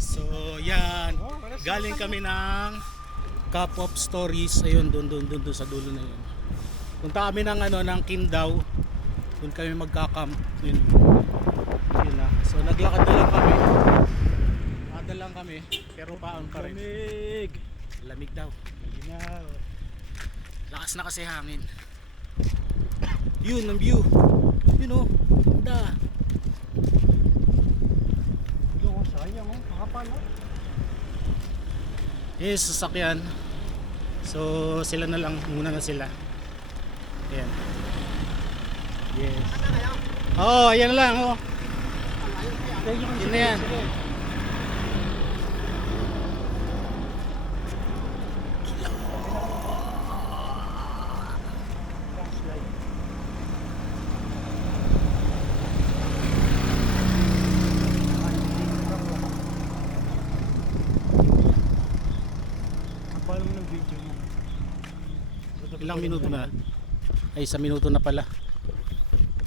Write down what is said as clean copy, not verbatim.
So yan, galing kami ng Cup of Stories. Ayun, doon sa dulo na yun. Punta kami ng ng Kindaw. Doon kami magka-camp. Yun na. So naglakad na lang kami. Nakada lang kami, pero paon pa rin. Lamig daw. Lakas na kasi hangin. Yun ang view. Yun o, ganda. Sayang oh, makapal oh. Yes, sasakyan. So sila na lang, muna na sila. Ayan. Yes. Oo, ayan lang oh. Yun na yan. Ilang minuto na? Ay, 1 minuto na pala.